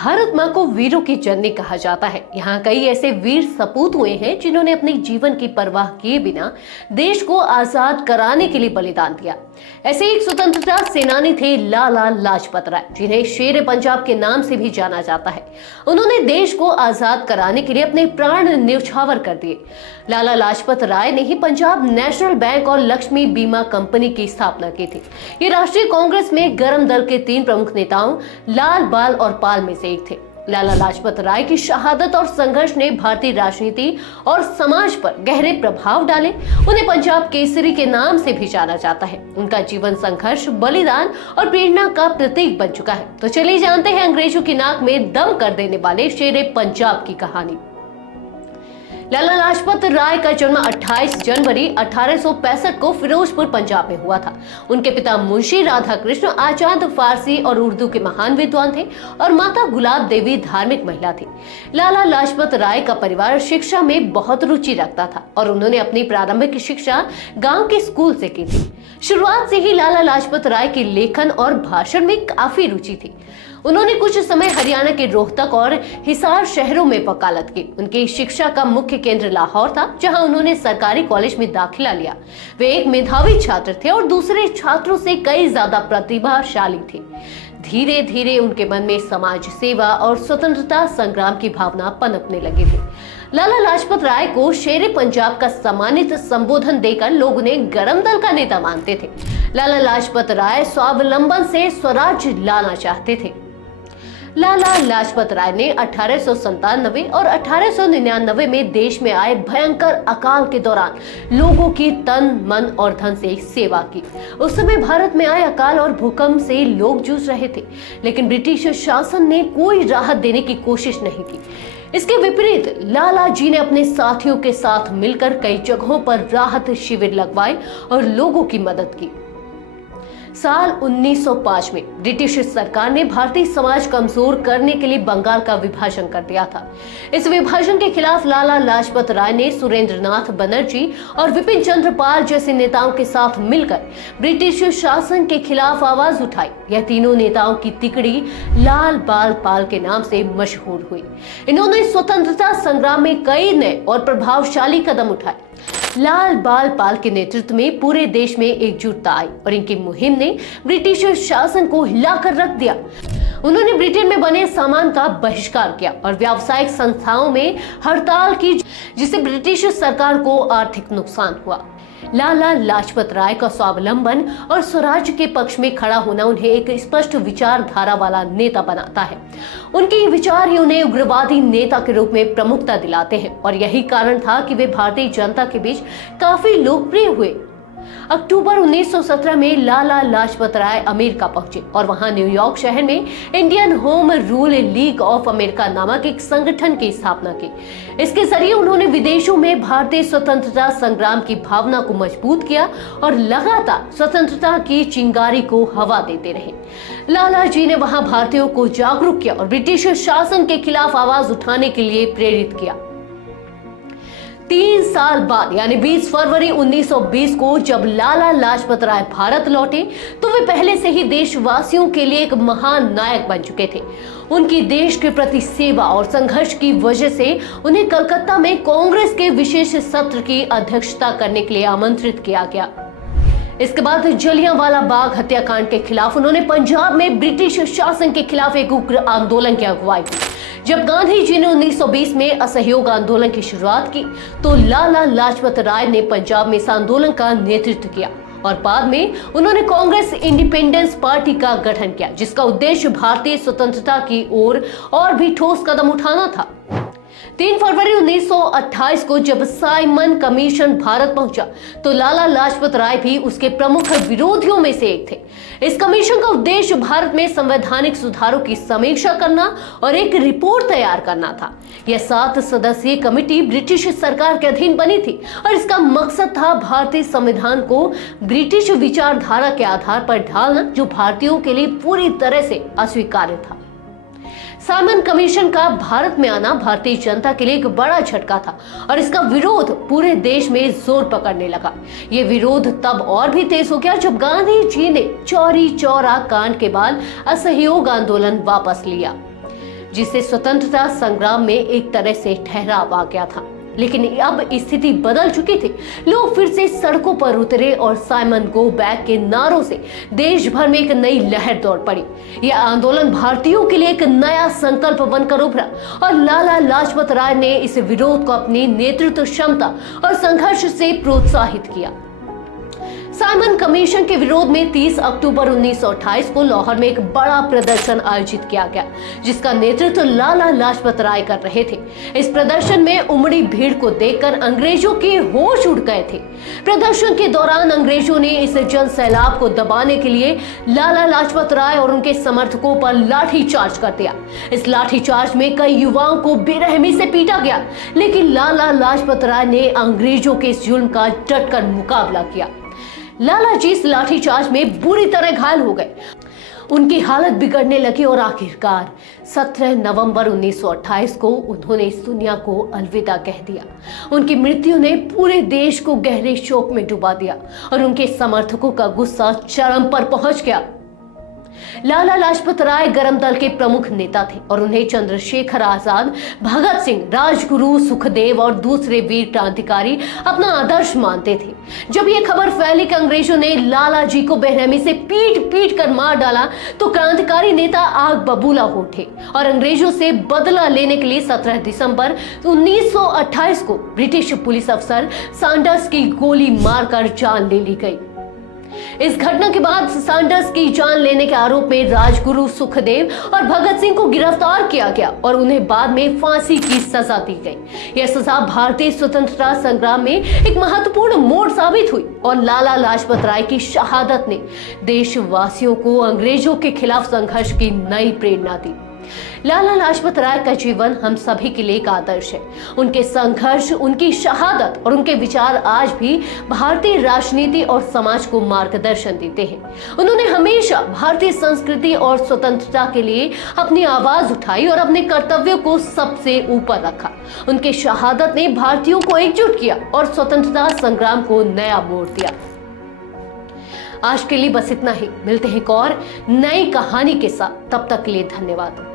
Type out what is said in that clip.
भारत माँ को वीरों की जननी कहा जाता है। यहाँ कई ऐसे वीर सपूत हुए हैं जिन्होंने अपने जीवन की परवाह किए बिना देश को आजाद कराने के लिए बलिदान दिया। ऐसे एक स्वतंत्रता सेनानी थे लाला लाजपत राय, जिन्हें शेर पंजाब के नाम से भी जाना जाता है। उन्होंने देश को आजाद कराने के लिए अपने प्राण न्यौछावर कर दिए। लाला लाजपत राय ने ही पंजाब नेशनल बैंक और लक्ष्मी बीमा कंपनी की स्थापना की थी। ये राष्ट्रीय कांग्रेस में गरम दल के 3 प्रमुख नेताओं लाल, बाल और पाल में से एक थे। लाला लाजपत राय की शहादत और संघर्ष ने भारतीय राजनीति और समाज पर गहरे प्रभाव डाले। उन्हें पंजाब केसरी के नाम से भी जाना जाता है। उनका जीवन संघर्ष, बलिदान और प्रेरणा का प्रतीक बन चुका है। तो चलिए जानते हैं अंग्रेजों की नाक में दम कर देने वाले शेर पंजाब की कहानी। लाला लाजपत राय का जन्म 28 जनवरी 1865 को फिरोजपुर पंजाब में हुआ था। उनके पिता मुंशी राधाकृष्ण आजाद फारसी और उर्दू के महान विद्वान थे और माता गुलाब देवी धार्मिक महिला थी। लाला लाजपत राय का परिवार शिक्षा में बहुत रुचि रखता था और उन्होंने अपनी प्रारंभिक शिक्षा गांव के स्कूल से की थी। शुरुआत से ही लाला लाजपत राय की लेखन और भाषण में काफी रुचि थी। उन्होंने कुछ समय हरियाणा के रोहतक और हिसार शहरों में वकालत की। उनकी शिक्षा का मुख्य केंद्र लाहौर था, जहां उन्होंने सरकारी कॉलेज में दाखिला लिया। वे एक मेधावी छात्र थे और दूसरे छात्रों से कई ज्यादा प्रतिभाशाली थे। धीरे धीरे उनके मन में समाज सेवा और स्वतंत्रता संग्राम की भावना पनपने लगी थी। लाला लाजपत राय को शेर पंजाब का सम्मानित संबोधन देकर लोग उन्हें गरम दल का नेता मानते थे। लाला लाजपत राय स्वावलंबन से स्वराज लाना चाहते थे। लाला लाजपत राय ने 1897 और 1899 में देश में आए भयंकर अकाल के दौरान लोगों की तन, मन और धन से सेवा की। उस समय भारत में आए अकाल और भूकंप से लोग जूझ रहे थे, लेकिन ब्रिटिश शासन ने कोई राहत देने की कोशिश नहीं की। इसके विपरीत लाला जी ने अपने साथियों के साथ मिलकर कई जगहों पर राहत शिविर लगवाए और लोगों की मदद की। साल 1905 में ब्रिटिश सरकार ने भारतीय समाज कमजोर करने के लिए बंगाल का विभाजन कर दिया था। इस विभाजन के खिलाफ लाला लाजपत राय ने सुरेंद्रनाथ बनर्जी और विपिन चंद्र पाल जैसे नेताओं के साथ मिलकर ब्रिटिश शासन के खिलाफ आवाज उठाई। यह तीनों नेताओं की तिकड़ी लाल, बाल, पाल के नाम से मशहूर हुई। इन्होंने स्वतंत्रता संग्राम में कई नए और प्रभावशाली कदम उठाए। लाल, बाल, पाल के नेतृत्व में पूरे देश में एकजुटता आई और इनकी मुहिम ने ब्रिटिश शासन को हिलाकर रख दिया। उन्होंने ब्रिटेन में बने सामान का बहिष्कार किया और व्यावसायिक संस्थाओं में हड़ताल की, जिससे ब्रिटिश सरकार को आर्थिक नुकसान हुआ। लाला लाजपत राय का स्वावलंबन और स्वराज के पक्ष में खड़ा होना उन्हें एक स्पष्ट विचारधारा वाला नेता बनाता है। उनके विचार ही उन्हें उग्रवादी नेता के रूप में प्रमुखता दिलाते हैं और यही कारण था कि वे भारतीय जनता के बीच काफी लोकप्रिय हुए। अक्टूबर 1917 में लाला लाजपत राय अमेरिका पहुंचे और वहां न्यूयॉर्क शहर में Indian home rule league of America नामक एक संगठन की स्थापना की। इसके जरिए उन्होंने विदेशों में भारतीय स्वतंत्रता संग्राम की भावना को मजबूत किया और लगातार स्वतंत्रता की चिंगारी को हवा देते रहे। लाला जी ने वहां भारतीयों को जागरूक किया और ब्रिटिश शासन के खिलाफ आवाज उठाने के लिए प्रेरित किया। 3 साल बाद यानी 20 फरवरी 1920 को जब लाला लाजपत राय भारत लौटे तो वे पहले से ही देशवासियों के लिए एक महान नायक बन चुके थे। उनकी देश के प्रति सेवा और संघर्ष की वजह से उन्हें कलकत्ता में कांग्रेस के विशेष सत्र की अध्यक्षता करने के लिए आमंत्रित किया गया। इसके बाद जलियांवाला बाग हत्याकांड के खिलाफ उन्होंने पंजाब में ब्रिटिश शासन के खिलाफ एक उग्र आंदोलन की अगुवाई की। जब गांधी जी ने 1920 में असहयोग आंदोलन की शुरुआत की तो लाला लाजपत राय ने पंजाब में इस आंदोलन का नेतृत्व किया और बाद में उन्होंने कांग्रेस इंडिपेंडेंस पार्टी का गठन किया, जिसका उद्देश्य भारतीय स्वतंत्रता की ओर और भी ठोस कदम उठाना था। 3 फरवरी 1928 को जब साइमन कमीशन भारत पहुंचा तो लाला लाजपत राय भी उसके प्रमुख विरोधियों में से एक थे। इस कमीशन का उद्देश्य भारत में संवैधानिक सुधारों की समीक्षा करना और एक रिपोर्ट तैयार करना था। यह 7 सदस्यीय कमेटी ब्रिटिश सरकार के अधीन बनी थी और इसका मकसद था भारतीय संविधान को ब्रिटिश विचारधारा के आधार पर ढालना, जो भारतीयों के लिए पूरी तरह से अस्वीकार्य था। साइमन कमीशन का भारत में आना भारतीय जनता के लिए एक बड़ा झटका था और इसका विरोध पूरे देश में जोर पकड़ने लगा। ये विरोध तब और भी तेज हो गया जब गांधी जी ने चौरी चौरा कांड के बाद असहयोग आंदोलन वापस लिया। जिससे स्वतंत्रता संग्राम में एक तरह से ठहराव आ गया था। लेकिन अब स्थिति बदल चुकी थी। लोग फिर से सड़कों पर उतरे और साइमन गो बैक के नारों से देश भर में एक नई लहर दौड़ पड़ी। यह आंदोलन भारतीयों के लिए एक नया संकल्प बनकर उभरा और लाला लाजपत राय ने इस विरोध को अपनी नेतृत्व क्षमता और संघर्ष से प्रोत्साहित किया। साइमन कमीशन के विरोध में 30 अक्टूबर 1928 को लाहौर में एक बड़ा प्रदर्शन आयोजित किया गया, जिसका नेतृत्व लाला लाजपत राय कर रहे थे। इस प्रदर्शन में उमड़ी भीड़ को देखकर अंग्रेजों के होश उड़ गए थे। प्रदर्शन के दौरान अंग्रेजों ने इस जन सैलाब को दबाने के लिए लाला लाजपत राय और उनके समर्थकों पर लाठीचार्ज कर दिया। इस लाठीचार्ज में कई युवाओं को बेरहमी से पीटा गया, लेकिन लाला लाजपत राय ने अंग्रेजों के इस जुल्म का डटकर मुकाबला किया। लाला जी इस लाठीचार्ज में बुरी तरह घायल हो गए। उनकी हालत बिगड़ने लगी और आखिरकार 17 नवंबर 1928 को उन्होंने इस दुनिया को अलविदा कह दिया। उनकी मृत्यु ने पूरे देश को गहरे शोक में डुबा दिया और उनके समर्थकों का गुस्सा चरम पर पहुंच गया। लाला लाजपत राय गरम दल के प्रमुख नेता थे और उन्हें चंद्रशेखर आजाद, भगत सिंह, राजगुरु, सुखदेव और दूसरे वीर क्रांतिकारी अपना आदर्श मानते थे। जब यह खबर फैली कि अंग्रेजों ने लाला जी को बेरहमी से पीट पीट कर मार डाला, तो क्रांतिकारी नेता आग बबूला हो उठे और अंग्रेजों से बदला लेने के लिए 17 दिसंबर 1928 को ब्रिटिश पुलिस अफसर सैंडर्स की गोली मारकर जान ले ली गई। इस घटना के बाद सैंडर्स की जान लेने के आरोप में राजगुरु, सुखदेव और भगत सिंह को गिरफ्तार किया गया और उन्हें बाद में फांसी की सजा दी गई। यह सजा भारतीय स्वतंत्रता संग्राम में एक महत्वपूर्ण मोड़ साबित हुई और लाला लाजपत राय की शहादत ने देशवासियों को अंग्रेजों के खिलाफ संघर्ष की नई प्रेरणा दी। लाला लाजपत राय का जीवन हम सभी के लिए एक आदर्श है। उनके संघर्ष, उनकी शहादत और उनके विचार आज भी भारतीय राजनीति और समाज को मार्गदर्शन देते हैं। उन्होंने हमेशा भारतीय संस्कृति और स्वतंत्रता के लिए अपनी आवाज उठाई और अपने कर्तव्यों को सबसे ऊपर रखा। उनके शहादत ने भारतीयों को एकजुट किया और स्वतंत्रता संग्राम को नया मोड़ दिया। आज के लिए बस इतना ही। मिलते हैं एक और नई कहानी के साथ। तब तक के लिए धन्यवाद।